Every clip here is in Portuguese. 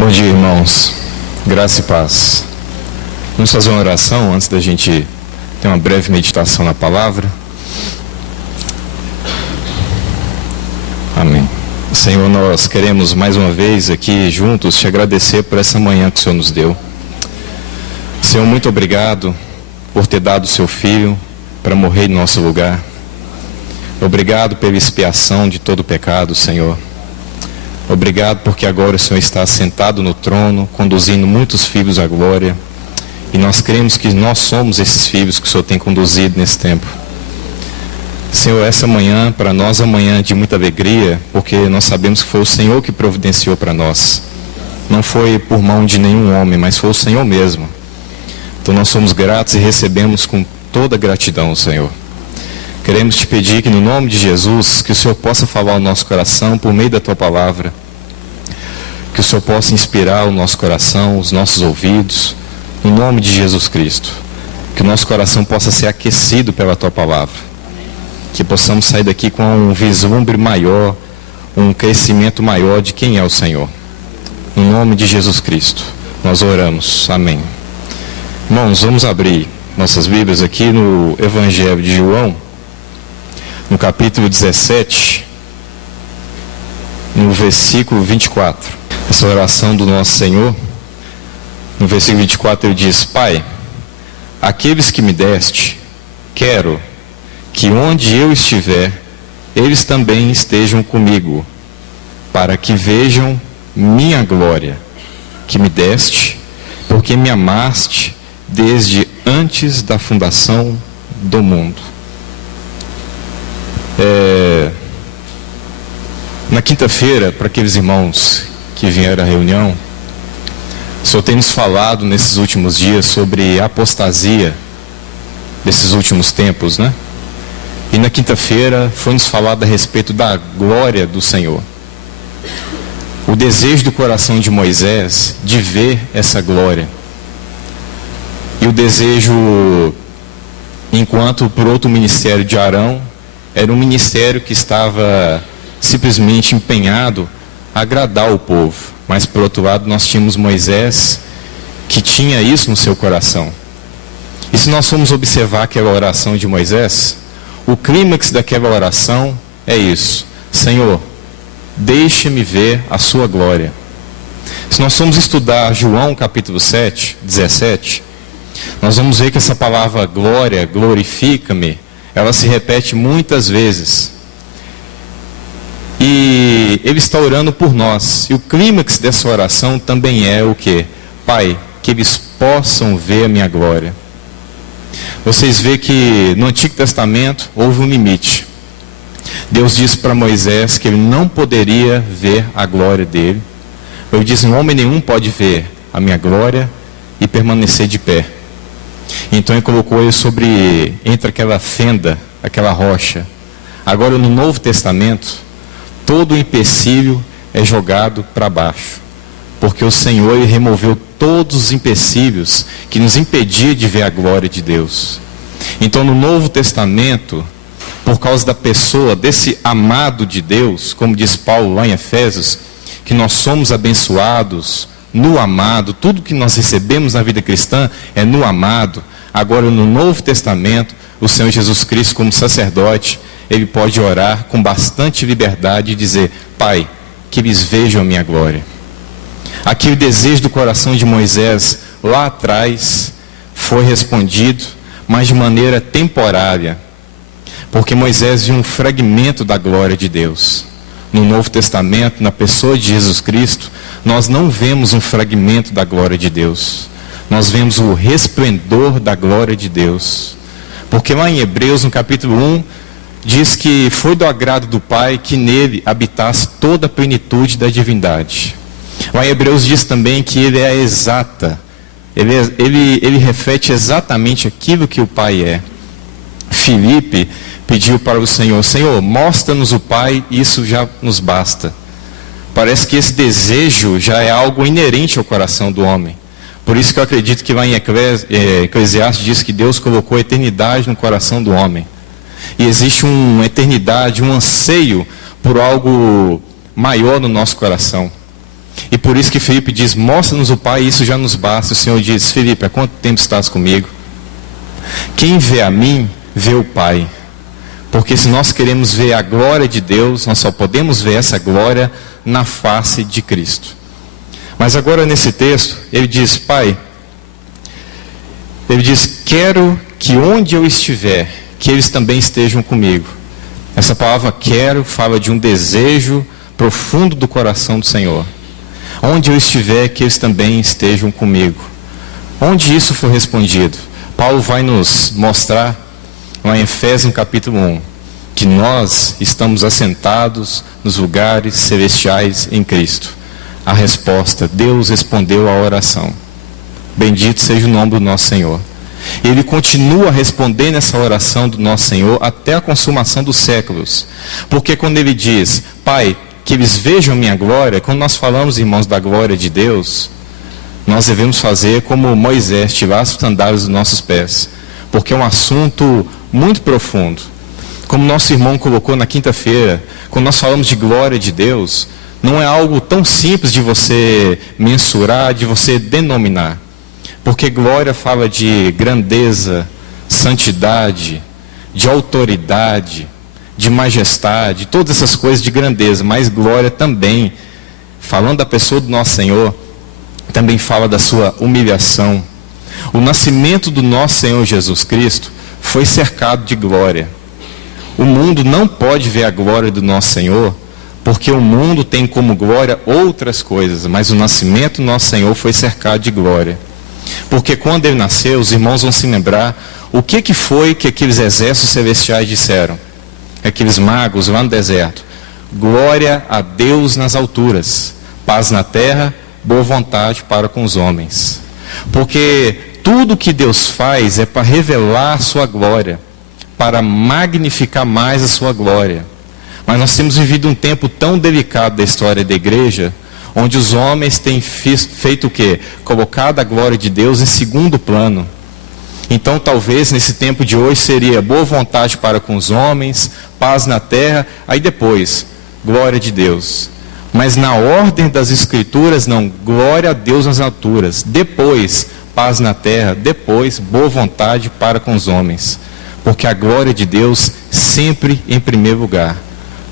Bom dia, irmãos. Graça e paz. Vamos fazer uma oração antes da gente ter uma breve meditação na palavra. Amém. Senhor, nós queremos mais uma vez aqui juntos te agradecer por essa manhã que o Senhor nos deu. Senhor, muito obrigado por ter dado o seu Filho para morrer em nosso lugar. Obrigado pela expiação de todo o pecado, Senhor. Obrigado porque agora o Senhor está sentado no trono, conduzindo muitos filhos à glória. E nós cremos que nós somos esses filhos que o Senhor tem conduzido nesse tempo. Senhor, essa manhã, para nós é uma manhã de muita alegria, porque nós sabemos que foi o Senhor que providenciou para nós. Não foi por mão de nenhum homem, mas foi o Senhor mesmo. Então nós somos gratos e recebemos com toda gratidão, Senhor. Queremos te pedir que no nome de Jesus, que o Senhor possa falar ao nosso coração por meio da tua palavra. Que o Senhor possa inspirar o nosso coração, os nossos ouvidos, no nome de Jesus Cristo. Que o nosso coração possa ser aquecido pela tua palavra. Que possamos sair daqui com um vislumbre maior, um crescimento maior de quem é o Senhor. No nome de Jesus Cristo, nós oramos. Amém. Irmãos, vamos abrir nossas Bíblias aqui no Evangelho de João, no capítulo 17, no versículo 24. Essa oração do nosso Senhor, no versículo 24 ele diz: Pai, aqueles que me deste, quero que onde eu estiver, eles também estejam comigo, para que vejam minha glória, que me deste, porque me amaste desde antes da fundação do mundo. Na quinta-feira, para aqueles irmãos que vieram à reunião, o Senhor tem nos falado nesses últimos dias sobre a apostasia desses últimos tempos, né? E na quinta-feira foi nos falado a respeito da glória do Senhor. O desejo do coração de Moisés de ver essa glória. E o desejo, enquanto por outro ministério de Arão, era um ministério que estava simplesmente empenhado a agradar o povo. Mas por outro lado nós tínhamos Moisés, que tinha isso no seu coração. E se nós formos observar aquela oração de Moisés, o clímax daquela oração é isso: Senhor, deixe-me ver a sua glória. Se nós formos estudar João capítulo 7, 17, nós vamos ver que essa palavra glória, glorifica-me, ela se repete muitas vezes. E ele está orando por nós. E o clímax dessa oração também é o quê? Pai, que eles possam ver a minha glória. Vocês veem que no Antigo Testamento houve um limite. Deus disse para Moisés que ele não poderia ver a glória dele. Ele disse: homem nenhum pode ver a minha glória e permanecer de pé. Então ele colocou ele entre aquela fenda, aquela rocha. Agora no Novo Testamento, todo o empecilho é jogado para baixo. Porque o Senhor ele removeu todos os empecilhos que nos impediam de ver a glória de Deus. Então no Novo Testamento, por causa da pessoa desse amado de Deus, como diz Paulo lá em Efésios, que nós somos abençoados no amado, tudo que nós recebemos na vida cristã é no amado. Agora no Novo Testamento, o Senhor Jesus Cristo como sacerdote, ele pode orar com bastante liberdade e dizer: Pai, que eles vejam a minha glória. Aquele desejo do coração de Moisés lá atrás foi respondido, mas de maneira temporária, porque Moisés viu um fragmento da glória de Deus. No Novo Testamento, na pessoa de Jesus Cristo, nós não vemos um fragmento da glória de Deus. Nós vemos o resplendor da glória de Deus. Porque lá em Hebreus, no capítulo 1, diz que foi do agrado do Pai que nele habitasse toda a plenitude da divindade. Lá em Hebreus diz também que ele é exata. Ele reflete exatamente aquilo que o Pai é. Filipe pediu para o Senhor: Senhor, mostra-nos o Pai, isso já nos basta. Parece que esse desejo já é algo inerente ao coração do homem. Por isso que eu acredito que lá em Eclesiastes diz que Deus colocou a eternidade no coração do homem. E existe uma eternidade, um anseio por algo maior no nosso coração. E por isso que Filipe diz, mostra-nos o Pai, e isso já nos basta. O Senhor diz, Filipe, há quanto tempo estás comigo? Quem vê a mim, vê o Pai. Porque se nós queremos ver a glória de Deus, nós só podemos ver essa glória na face de Cristo. Mas agora nesse texto, ele diz, Pai, ele diz, quero que onde eu estiver, que eles também estejam comigo. Essa palavra quero fala de um desejo profundo do coração do Senhor. Onde eu estiver, que eles também estejam comigo. Onde isso for respondido? Paulo vai nos mostrar, lá em Efésios, no capítulo 1, que nós estamos assentados nos lugares celestiais em Cristo. A resposta, Deus respondeu à oração. Bendito seja o nome do nosso Senhor. Ele continua a responder nessa oração do nosso Senhor até a consumação dos séculos. Porque quando ele diz, Pai, que eles vejam minha glória, quando nós falamos, irmãos, da glória de Deus, nós devemos fazer como Moisés, tirar as sandálias dos nossos pés. Porque é um assunto muito profundo. Como nosso irmão colocou na quinta-feira, quando nós falamos de glória de Deus, não é algo tão simples de você mensurar, de você denominar. Porque glória fala de grandeza, santidade, de autoridade, de majestade, todas essas coisas de grandeza. Mas glória também, falando da pessoa do nosso Senhor, também fala da sua humilhação. O nascimento do nosso Senhor Jesus Cristo foi cercado de glória. O mundo não pode ver a glória do nosso Senhor, porque o mundo tem como glória outras coisas, mas o nascimento do nosso Senhor foi cercado de glória. Porque quando ele nasceu, os irmãos vão se lembrar o que foi que aqueles exércitos celestiais disseram. Aqueles magos lá no deserto. Glória a Deus nas alturas, paz na terra, boa vontade para com os homens. Porque tudo que Deus faz é para revelar a sua glória, para magnificar mais a sua glória. Mas nós temos vivido um tempo tão delicado da história da igreja, onde os homens têm feito o quê? Colocado a glória de Deus em segundo plano. Então talvez nesse tempo de hoje seria boa vontade para com os homens, paz na terra, aí depois, glória de Deus. Mas na ordem das escrituras não, glória a Deus nas alturas, depois paz na terra, depois boa vontade para com os homens. Porque a glória de Deus sempre em primeiro lugar.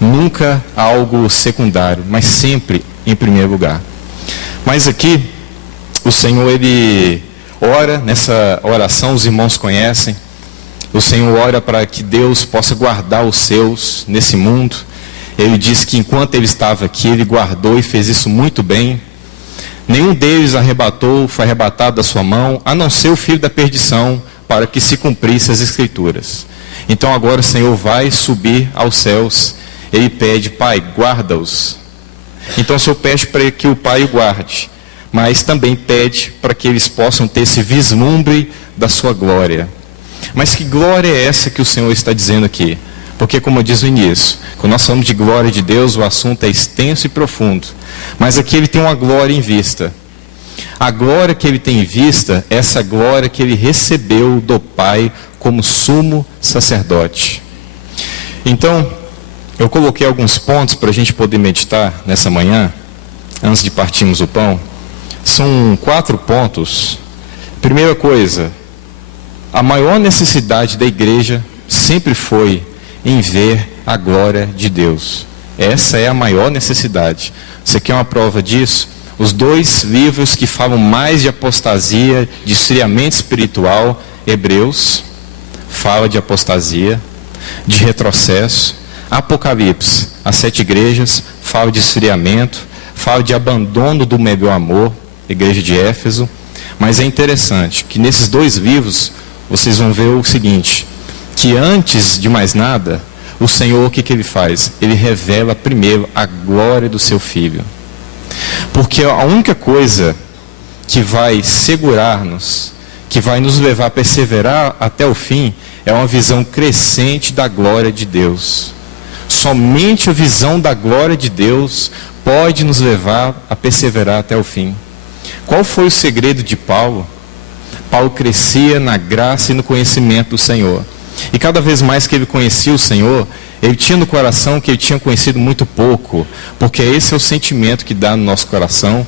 Nunca algo secundário, mas sempre em primeiro lugar. Mas aqui, o Senhor, Ele ora, nessa oração os irmãos conhecem. O Senhor ora para que Deus possa guardar os seus nesse mundo. Ele diz que enquanto Ele estava aqui, Ele guardou e fez isso muito bem. Nenhum deles foi arrebatado da sua mão, a não ser o filho da perdição, para que se cumprisse as Escrituras. Então agora o Senhor vai subir aos céus. Ele pede, Pai, guarda-os. Então o Senhor pede para que o Pai o guarde, mas também pede para que eles possam ter esse vislumbre da sua glória. Mas que glória é essa que o Senhor está dizendo aqui? Porque, como eu disse no início, quando nós falamos de glória de Deus, o assunto é extenso e profundo. Mas aqui ele tem uma glória em vista. A glória que ele tem em vista é essa glória que ele recebeu do Pai como sumo sacerdote. Então, eu coloquei alguns pontos para a gente poder meditar nessa manhã, antes de partirmos o pão. São 4 pontos. Primeira coisa, a maior necessidade da igreja sempre foi em ver a glória de Deus. Essa é a maior necessidade. Você quer uma prova disso? Os 2 livros que falam mais de apostasia, de esfriamento espiritual, Hebreus, fala de apostasia, de retrocesso. Apocalipse, as 7 igrejas, fala de esfriamento, fala de abandono do melhor amor, igreja de Éfeso. Mas é interessante que nesses 2 livros, vocês vão ver o seguinte, que antes de mais nada, o Senhor, o que ele faz? Ele revela primeiro a glória do seu Filho. Porque a única coisa que vai segurar-nos, que vai nos levar a perseverar até o fim, é uma visão crescente da glória de Deus. Somente a visão da glória de Deus pode nos levar a perseverar até o fim. Qual foi o segredo de Paulo? Paulo crescia na graça e no conhecimento do Senhor. E cada vez mais que ele conhecia o Senhor, ele tinha no coração que ele tinha conhecido muito pouco, porque esse é o sentimento que dá no nosso coração,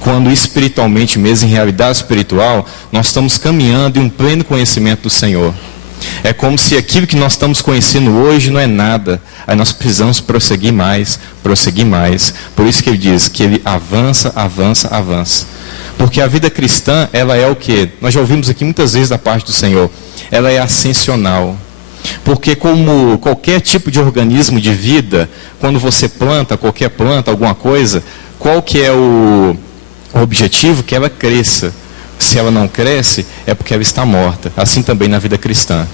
quando espiritualmente mesmo, em realidade espiritual, nós estamos caminhando em um pleno conhecimento do Senhor. É como se aquilo que nós estamos conhecendo hoje não é nada, aí nós precisamos prosseguir mais, prosseguir mais. Por isso que ele diz que ele avança, avança, avança. Porque a vida cristã, ela é o quê? Nós já ouvimos aqui muitas vezes da parte do Senhor, ela é ascensional. Porque como qualquer tipo de organismo de vida, quando você planta, qualquer planta, alguma coisa, qual que é o objetivo? Que ela cresça. Se ela não cresce, é porque ela está morta. Assim também na vida cristã.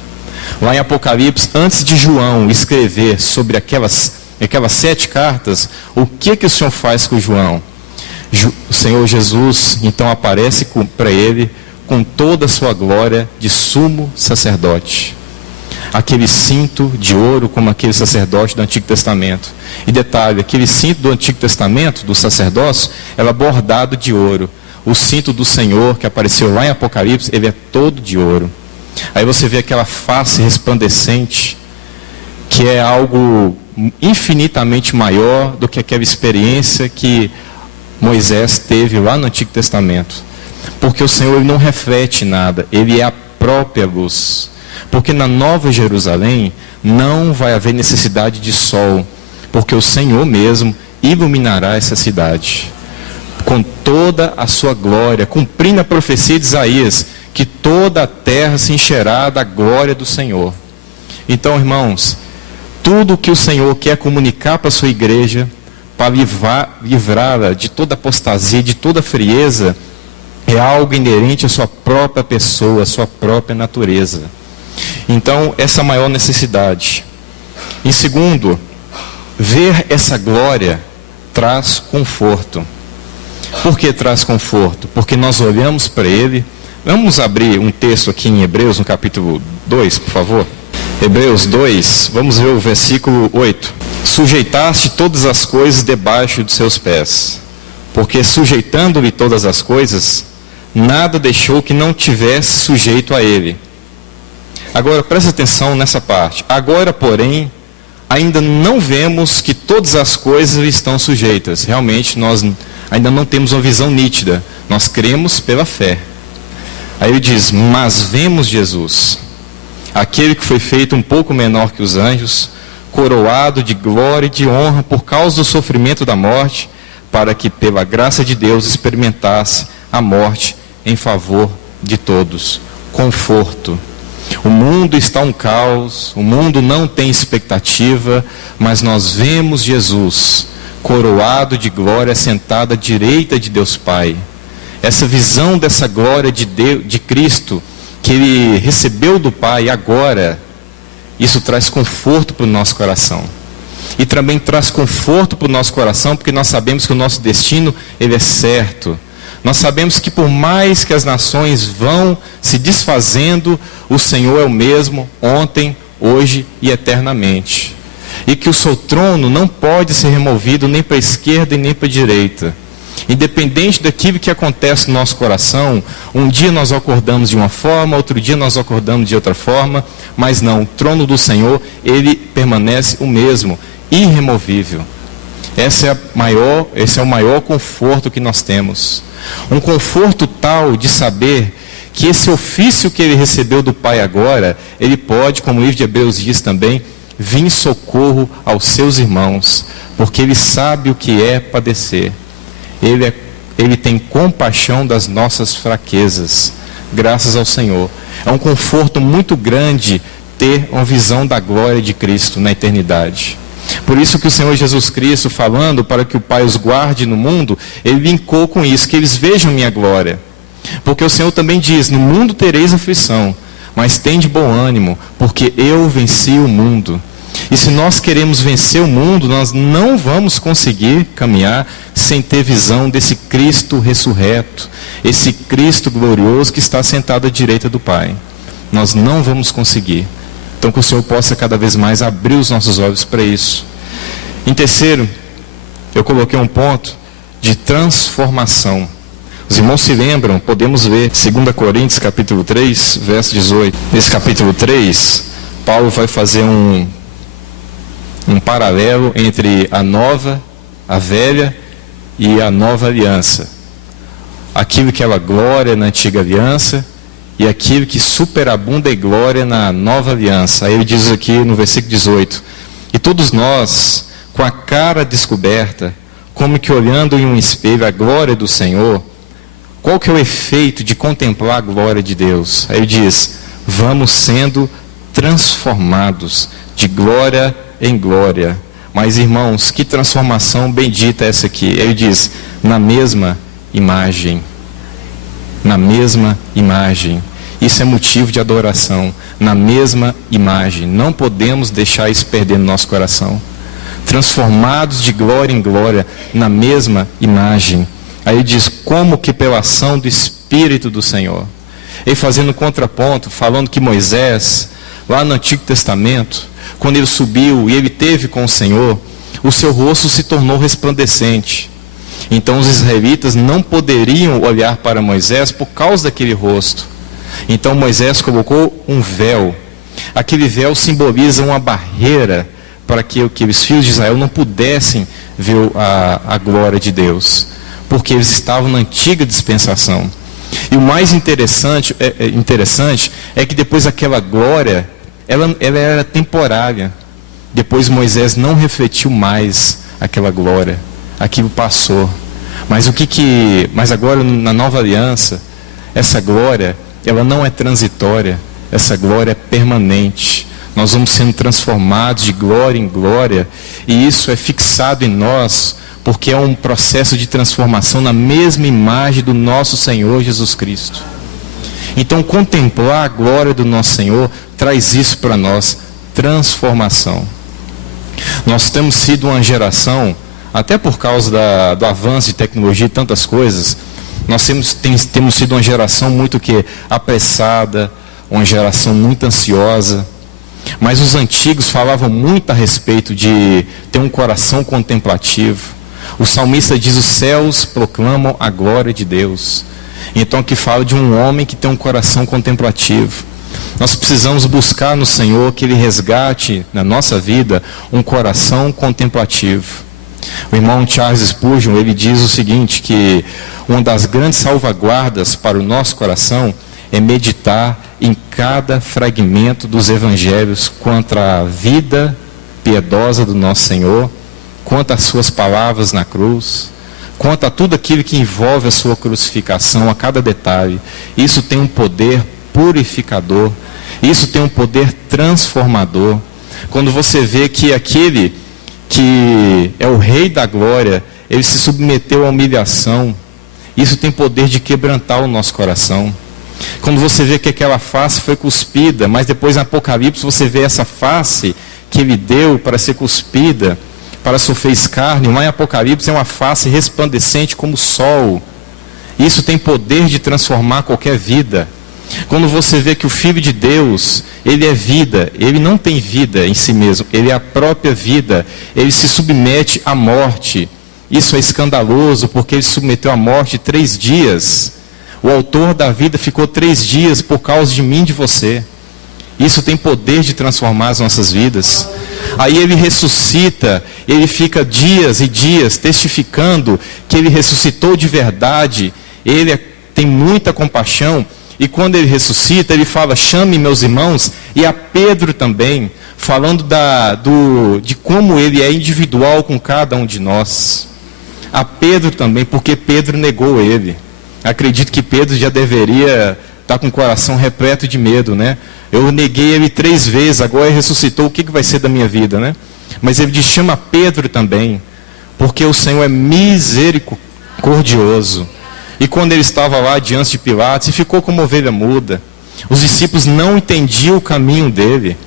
Lá em Apocalipse, antes de João escrever sobre aquelas 7 cartas, o que o Senhor faz com João? O Senhor Jesus, então, aparece para ele com toda a sua glória de sumo sacerdote. Aquele cinto de ouro como aquele sacerdote do Antigo Testamento. E detalhe, aquele cinto do Antigo Testamento, do sacerdócio, era bordado de ouro. O cinto do Senhor, que apareceu lá em Apocalipse, ele é todo de ouro. Aí você vê aquela face resplandecente, que é algo infinitamente maior do que aquela experiência que Moisés teve lá no Antigo Testamento. Porque o Senhor ele não reflete nada, ele é a própria luz. Porque na Nova Jerusalém não vai haver necessidade de sol, porque o Senhor mesmo iluminará essa cidade com toda a sua glória, cumprindo a profecia de Isaías, que toda a terra se encherá da glória do Senhor. Então, irmãos, tudo que o Senhor quer comunicar para a sua igreja, para livrá-la de toda apostasia, de toda frieza, é algo inerente à sua própria pessoa, à sua própria natureza. Então, essa é a maior necessidade. Em segundo, ver essa glória traz conforto. Por que traz conforto? Porque nós olhamos para ele. Vamos abrir um texto aqui em Hebreus, no capítulo 2, por favor. Hebreus 2, vamos ver o versículo 8. Sujeitaste todas as coisas debaixo dos seus pés, porque sujeitando-lhe todas as coisas, nada deixou que não tivesse sujeito a ele. Agora, presta atenção nessa parte. Agora, porém, ainda não vemos que todas as coisas estão sujeitas. Realmente, nós ainda não temos uma visão nítida. Nós cremos pela fé. Aí ele diz, mas vemos Jesus, aquele que foi feito um pouco menor que os anjos, coroado de glória e de honra por causa do sofrimento da morte, para que pela graça de Deus experimentasse a morte em favor de todos. Conforto. O mundo está um caos, o mundo não tem expectativa, mas nós vemos Jesus coroado de glória, sentado à direita de Deus Pai. Essa visão dessa glória de Cristo, que Ele recebeu do Pai agora, isso traz conforto para o nosso coração. E também traz conforto para o nosso coração, porque nós sabemos que o nosso destino, ele é certo. Nós sabemos que por mais que as nações vão se desfazendo, o Senhor é o mesmo ontem, hoje e eternamente. E que o seu trono não pode ser removido nem para a esquerda e nem para a direita. Independente daquilo que acontece no nosso coração, um dia nós acordamos de uma forma, outro dia nós acordamos de outra forma, mas não, o trono do Senhor, ele permanece o mesmo, irremovível. Esse é o maior conforto que nós temos. Um conforto tal de saber que esse ofício que ele recebeu do Pai agora, ele pode, como o livro de Hebreus diz também, vir em socorro aos seus irmãos, porque ele sabe o que é padecer. Ele tem compaixão das nossas fraquezas, graças ao Senhor. É um conforto muito grande ter uma visão da glória de Cristo na eternidade. Por isso que o Senhor Jesus Cristo, falando para que o Pai os guarde no mundo, ele linkou com isso, que eles vejam minha glória. Porque o Senhor também diz, no mundo tereis aflição, mas tende bom ânimo, porque eu venci o mundo. E se nós queremos vencer o mundo, nós não vamos conseguir caminhar sem ter visão desse Cristo ressurreto, esse Cristo glorioso que está sentado à direita do Pai. Nós não vamos conseguir. Então que o Senhor possa cada vez mais abrir os nossos olhos para isso. Em terceiro, eu coloquei um ponto de transformação. Os irmãos se lembram, podemos ver 2 Coríntios capítulo 3, verso 18. Nesse capítulo 3, Paulo vai fazer um paralelo entre a nova, a velha e a nova aliança. Aquilo que era glória na antiga aliança e aquilo que superabunda em glória na nova aliança. Aí ele diz aqui no versículo 18: e todos nós, com a cara descoberta, como que olhando em um espelho a glória do Senhor, qual que é o efeito de contemplar a glória de Deus? Aí ele diz: vamos sendo transformados de glória em glória. Mas, irmãos, que transformação bendita é essa aqui? Ele diz: na mesma imagem. Na mesma imagem. Isso é motivo de adoração. Na mesma imagem. Não podemos deixar isso perder no nosso coração. Transformados de glória em glória, na mesma imagem. Aí ele diz: como que pela ação do Espírito do Senhor. Ele fazendo contraponto, falando que Moisés, lá no Antigo Testamento, quando ele subiu e ele teve com o Senhor, o seu rosto se tornou resplandecente. Então os israelitas não poderiam olhar para Moisés por causa daquele rosto. Então Moisés colocou um véu. Aquele véu simboliza uma barreira para que os filhos de Israel não pudessem ver a glória de Deus, porque eles estavam na antiga dispensação. E o mais interessante é que depois aquela glória, ela era temporária. Depois Moisés não refletiu mais aquela glória. Aquilo passou. Mas agora na nova aliança, essa glória, ela não é transitória. Essa glória é permanente. Nós vamos sendo transformados de glória em glória. E isso é fixado em nós, porque é um processo de transformação na mesma imagem do nosso Senhor Jesus Cristo. Então, contemplar a glória do nosso Senhor traz isso para nós, transformação. Nós temos sido uma geração, até por causa do avanço de tecnologia e tantas coisas, nós temos sido uma geração muito apressada, uma geração muito ansiosa. Mas os antigos falavam muito a respeito de ter um coração contemplativo. O salmista diz: os céus proclamam a glória de Deus. Então aqui fala de um homem que tem um coração contemplativo. Nós precisamos buscar no Senhor que Ele resgate na nossa vida um coração contemplativo. O irmão Charles Spurgeon, ele diz o seguinte, que uma das grandes salvaguardas para o nosso coração é meditar em cada fragmento dos evangelhos quanto à vida piedosa do nosso Senhor, quanto às suas palavras na cruz, quanto a tudo aquilo que envolve a sua crucificação, a cada detalhe. Isso tem um poder purificador, isso tem um poder transformador. Quando você vê que aquele que é o Rei da Glória, ele se submeteu à humilhação, isso tem poder de quebrantar o nosso coração. Quando você vê que aquela face foi cuspida, mas depois em Apocalipse você vê essa face que ele deu para ser cuspida, para sofrer escárnio, lá em Apocalipse é uma face resplandecente como o sol. Isso tem poder de transformar qualquer vida. Quando você vê que o Filho de Deus, ele é vida, ele não tem vida em si mesmo, ele é a própria vida, ele se submete à morte. Isso é escandaloso, porque ele se submeteu à morte 3 dias. O autor da vida ficou 3 dias por causa de mim e de você. Isso tem poder de transformar as nossas vidas. Aí ele ressuscita, ele fica dias e dias testificando que ele ressuscitou de verdade. Ele tem muita compaixão. E quando ele ressuscita, ele fala: chame meus irmãos, e a Pedro também, falando de como ele é individual com cada um de nós. A Pedro também, porque Pedro negou ele. Acredito que Pedro já deveria estar com o coração repleto de medo, né? Eu neguei ele 3 vezes, agora ele ressuscitou, o que vai ser da minha vida, né? Mas ele diz: chama Pedro também, porque o Senhor é misericordioso. E quando ele estava lá diante de Pilatos, e ficou como ovelha muda, os discípulos não entendiam o caminho dele.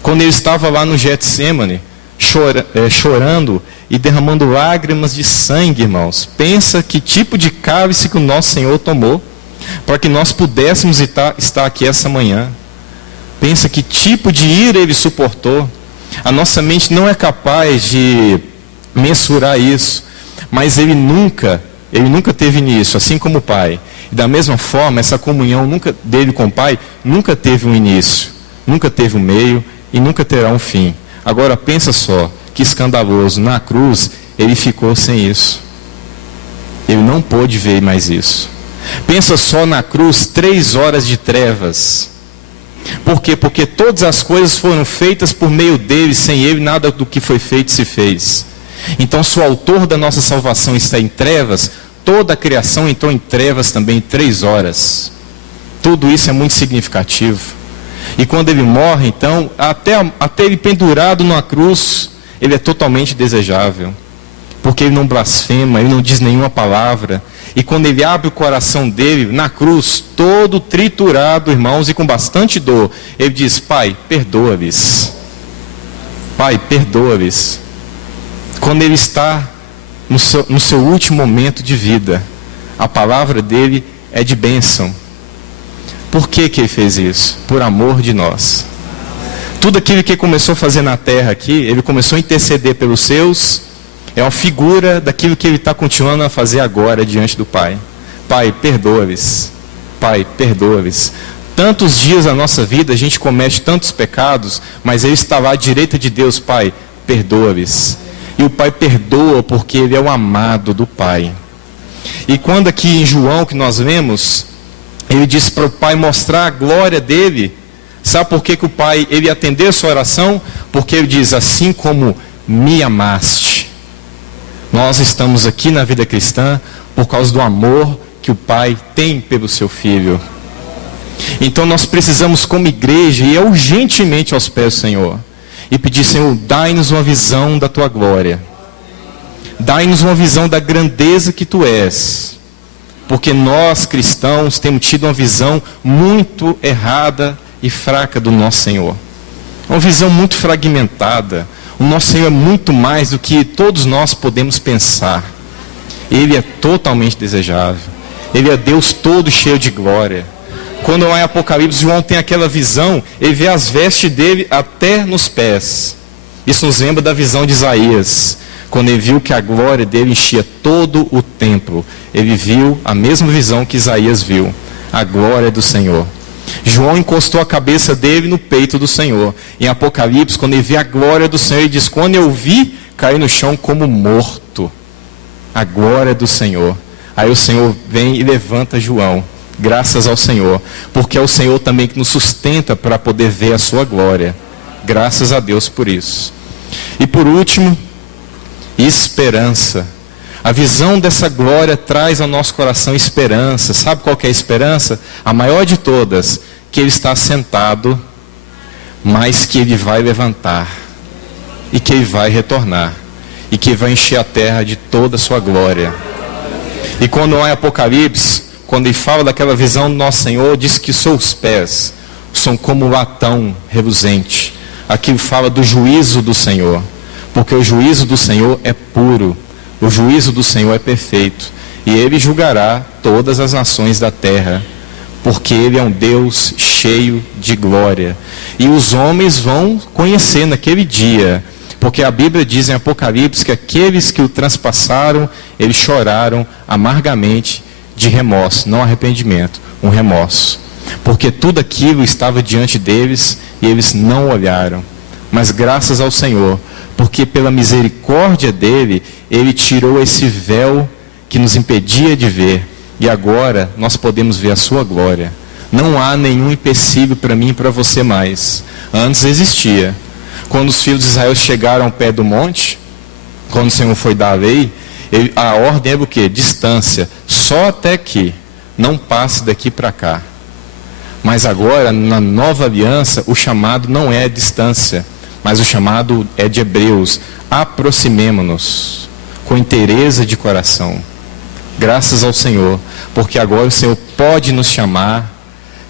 Quando ele estava lá no Getsêmani, chorando e derramando lágrimas de sangue, irmãos, pensa que tipo de cálice que o nosso Senhor tomou, para que nós pudéssemos estar aqui essa manhã. Pensa que tipo de ira ele suportou. A nossa mente não é capaz de mensurar isso, mas ele nunca teve início, assim como o Pai. E da mesma forma, essa comunhão dele com o Pai nunca teve um início, nunca teve um meio e nunca terá um fim. Agora pensa só, que escandaloso, na cruz ele ficou sem isso. Ele não pôde ver mais isso. Pensa só na cruz, 3 horas de trevas. Por quê? Porque todas as coisas foram feitas por meio dele, sem ele nada do que foi feito se fez. Então se o autor da nossa salvação está em trevas, toda a criação entrou em trevas também, 3 horas. Tudo isso é muito significativo. E quando ele morre, então, até ele pendurado numa cruz, ele é totalmente desejável. Porque ele não blasfema, ele não diz nenhuma palavra. E quando ele abre o coração dele, na cruz, todo triturado, irmãos, e com bastante dor, ele diz: Pai, perdoa-lhes. Pai, perdoa-lhes. Quando ele está no seu último momento de vida, a palavra dele é de bênção. Por que ele fez isso? Por amor de nós. Tudo aquilo que ele começou a fazer na terra aqui, ele começou a interceder pelos seus, é uma figura daquilo que ele está continuando a fazer agora diante do Pai. Pai, perdoa-lhes. Pai, perdoa-lhes. Tantos dias da nossa vida a gente comete tantos pecados, mas ele está lá à direita de Deus. Pai, perdoa-lhes. E o Pai perdoa porque ele é o amado do Pai. E quando aqui em João que nós lemos, ele disse para o Pai mostrar a glória dele. Sabe por que o Pai, ele atendeu a sua oração? Porque ele diz: assim como me amaste. Nós estamos aqui na vida cristã por causa do amor que o Pai tem pelo seu Filho. Então nós precisamos, como igreja, ir urgentemente aos pés do Senhor e pedir: Senhor, dai-nos uma visão da tua glória. Dai-nos uma visão da grandeza que tu és. Porque nós, cristãos, temos tido uma visão muito errada e fraca do nosso Senhor. Uma visão muito fragmentada. O nosso Senhor é muito mais do que todos nós podemos pensar. Ele é totalmente desejável. Ele é Deus todo cheio de glória. Quando lá em Apocalipse, João tem aquela visão, ele vê as vestes dele até nos pés. Isso nos lembra da visão de Isaías. Quando ele viu que a glória dele enchia todo o templo, ele viu a mesma visão que Isaías viu, a glória do Senhor. João encostou a cabeça dele no peito do Senhor. Em Apocalipse, quando ele vê a glória do Senhor, ele diz: quando eu vi, caí no chão como morto. A glória do Senhor. Aí o Senhor vem e levanta João. Graças ao Senhor. Porque é o Senhor também que nos sustenta para poder ver a sua glória. Graças a Deus por isso. E por último, esperança. A visão dessa glória traz ao nosso coração esperança. Sabe qual que é a esperança? A maior de todas, que ele está sentado, mas que ele vai levantar, e que ele vai retornar, e que vai encher a terra de toda a sua glória. E quando há em Apocalipse, quando ele fala daquela visão do nosso Senhor, diz que seus pés são como latão reluzente. Aqui fala do juízo do Senhor, porque o juízo do Senhor é puro. O juízo do Senhor é perfeito. E ele julgará todas as nações da terra. Porque ele é um Deus cheio de glória. E os homens vão conhecer naquele dia. Porque a Bíblia diz em Apocalipse que aqueles que o transpassaram, eles choraram amargamente de remorso. Não arrependimento, um remorso. Porque tudo aquilo estava diante deles e eles não olharam. Mas graças ao Senhor, porque pela misericórdia dele, ele tirou esse véu que nos impedia de ver. E agora nós podemos ver a sua glória. Não há nenhum empecilho para mim e para você mais. Antes existia. Quando os filhos de Israel chegaram ao pé do monte, quando o Senhor foi dar a lei, a ordem era o quê? Distância. Só até aqui. Não passe daqui para cá. Mas agora, na nova aliança, o chamado não é distância. Mas o chamado é de Hebreus: aproximemo-nos com inteireza de coração. Graças ao Senhor, porque agora o Senhor pode nos chamar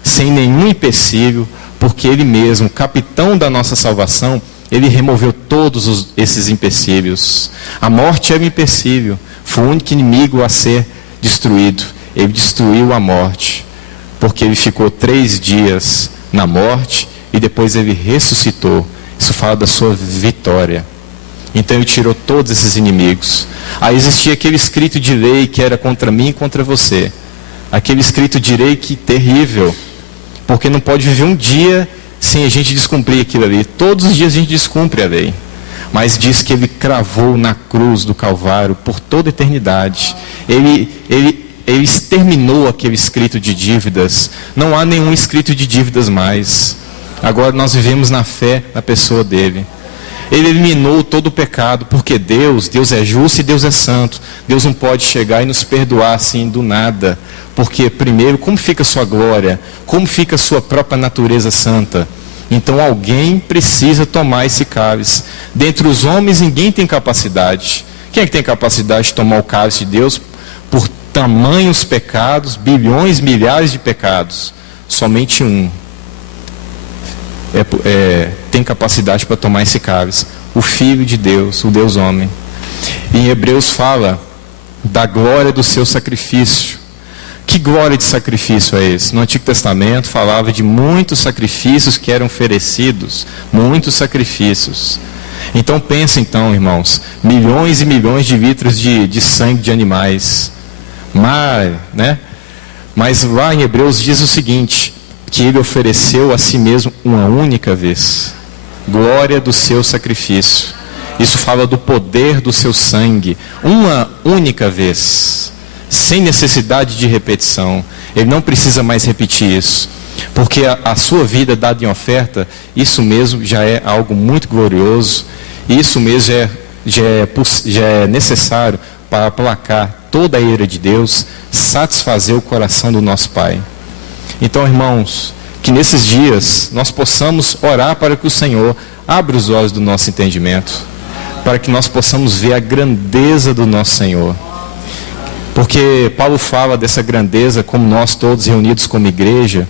sem nenhum empecilho, porque Ele mesmo, capitão da nossa salvação, Ele removeu todos esses empecilhos. A morte era um empecilho, foi o único inimigo a ser destruído. Ele destruiu a morte, porque Ele ficou 3 dias na morte e depois Ele ressuscitou. Isso fala da sua vitória. Então ele tirou todos esses inimigos. Aí existia aquele escrito de lei que era contra mim e contra você. Aquele escrito de lei que terrível. Porque não pode viver um dia Sim, a gente descumprir aquilo ali. Todos os dias a gente descumpre a lei. Mas diz que ele cravou na cruz do Calvário por toda a eternidade. Ele exterminou aquele escrito de dívidas. Não há nenhum escrito de dívidas mais. Agora nós vivemos na fé na pessoa dele. Ele eliminou todo o pecado, porque Deus é justo e Deus é santo. Deus não pode chegar e nos perdoar assim do nada. Porque primeiro, como fica a sua glória? Como fica a sua própria natureza santa? Então alguém precisa tomar esse cálice. Dentre os homens ninguém tem capacidade. Quem é que tem capacidade de tomar o cálice de Deus por tamanhos pecados, bilhões, milhares de pecados? Somente um tem capacidade para tomar esse cálice. O Filho de Deus, o Deus homem. Em Hebreus fala da glória do seu sacrifício. Que glória de sacrifício é esse? No Antigo Testamento falava de muitos sacrifícios que eram oferecidos. Muitos sacrifícios. Então pensa então, irmãos, milhões e milhões de litros de sangue de animais. Mas lá em Hebreus diz o seguinte, que ele ofereceu a si mesmo uma única vez. Glória do seu sacrifício. Isso fala do poder do seu sangue. Uma única vez. Sem necessidade de repetição. Ele não precisa mais repetir isso. Porque a sua vida dada em oferta, isso mesmo já é algo muito glorioso. Isso mesmo já é necessário para aplacar toda a ira de Deus, satisfazer o coração do nosso Pai. Então, irmãos, que nesses dias nós possamos orar para que o Senhor abra os olhos do nosso entendimento, para que nós possamos ver a grandeza do nosso Senhor. Porque Paulo fala dessa grandeza como nós todos reunidos como igreja,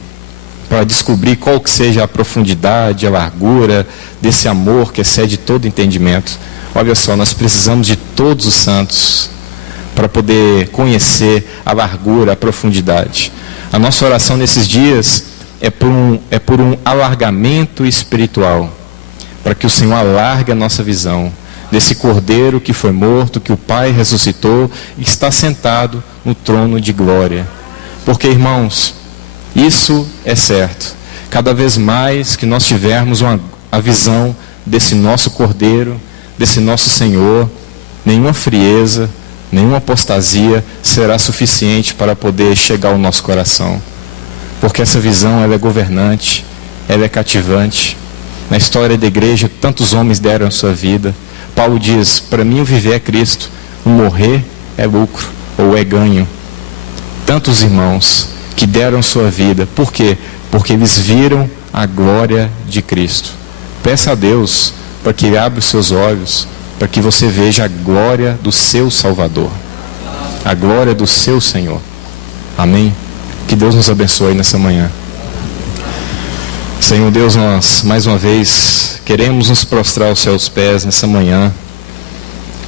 para descobrir qual que seja a profundidade, a largura desse amor que excede todo entendimento. Olha só, nós precisamos de todos os santos para poder conhecer a largura, a profundidade. A nossa oração nesses dias é por um alargamento espiritual, para que o Senhor alargue a nossa visão desse Cordeiro que foi morto, que o Pai ressuscitou e está sentado no trono de glória. Porque, irmãos, isso é certo. Cada vez mais que nós tivermos a visão desse nosso Cordeiro, desse nosso Senhor, nenhuma frieza, nenhuma apostasia será suficiente para poder chegar ao nosso coração. Porque essa visão, ela é governante, ela é cativante. Na história da igreja, tantos homens deram a sua vida. Paulo diz, para mim o viver é Cristo, o morrer é lucro, ou é ganho. Tantos irmãos que deram sua vida. Por quê? Porque eles viram a glória de Cristo. Peça a Deus para que Ele abra os seus olhos, para que você veja a glória do seu Salvador, a glória do seu Senhor. Amém? Que Deus nos abençoe nessa manhã. Senhor Deus, nós mais uma vez queremos nos prostrar aos seus pés nessa manhã,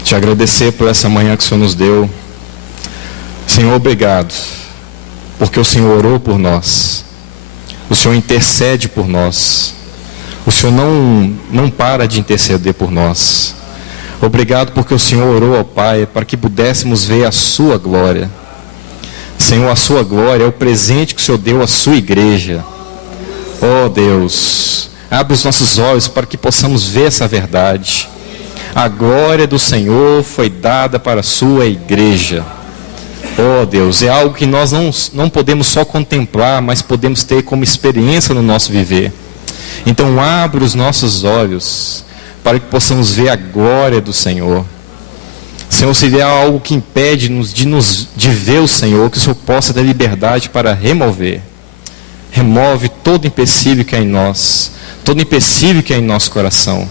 te agradecer por essa manhã que o Senhor nos deu. Senhor, obrigado, porque o Senhor orou por nós, o Senhor intercede por nós, o Senhor não para de interceder por nós. Obrigado porque o Senhor orou ao Pai para que pudéssemos ver a sua glória. Senhor, a sua glória é o presente que o Senhor deu à sua igreja. Oh Deus, abre os nossos olhos para que possamos ver essa verdade. A glória do Senhor foi dada para a sua igreja. Oh Deus, é algo que nós não podemos só contemplar, mas podemos ter como experiência no nosso viver. Então abre os nossos olhos para que possamos ver a glória do Senhor. Senhor, se há algo que impede-nos de ver o Senhor, que o Senhor possa ter liberdade para remover. Remove todo empecilho que é em nós, todo empecilho que é em nosso coração.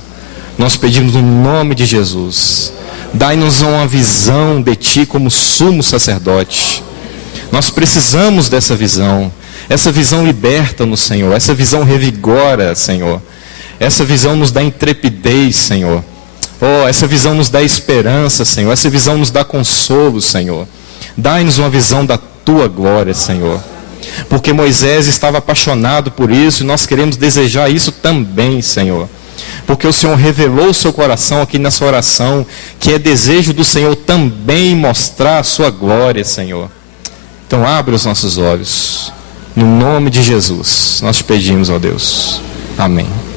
Nós pedimos no nome de Jesus. Dai-nos uma visão de Ti como sumo sacerdote. Nós precisamos dessa visão. Essa visão liberta-nos, Senhor. Essa visão revigora, Senhor. Essa visão nos dá intrepidez, Senhor. Oh, essa visão nos dá esperança, Senhor. Essa visão nos dá consolo, Senhor. Dai-nos uma visão da Tua glória, Senhor. Porque Moisés estava apaixonado por isso e nós queremos desejar isso também, Senhor. Porque o Senhor revelou o seu coração aqui nessa oração, que é desejo do Senhor também mostrar a sua glória, Senhor. Então abre os nossos olhos. No nome de Jesus, nós te pedimos, ó Deus. Amém.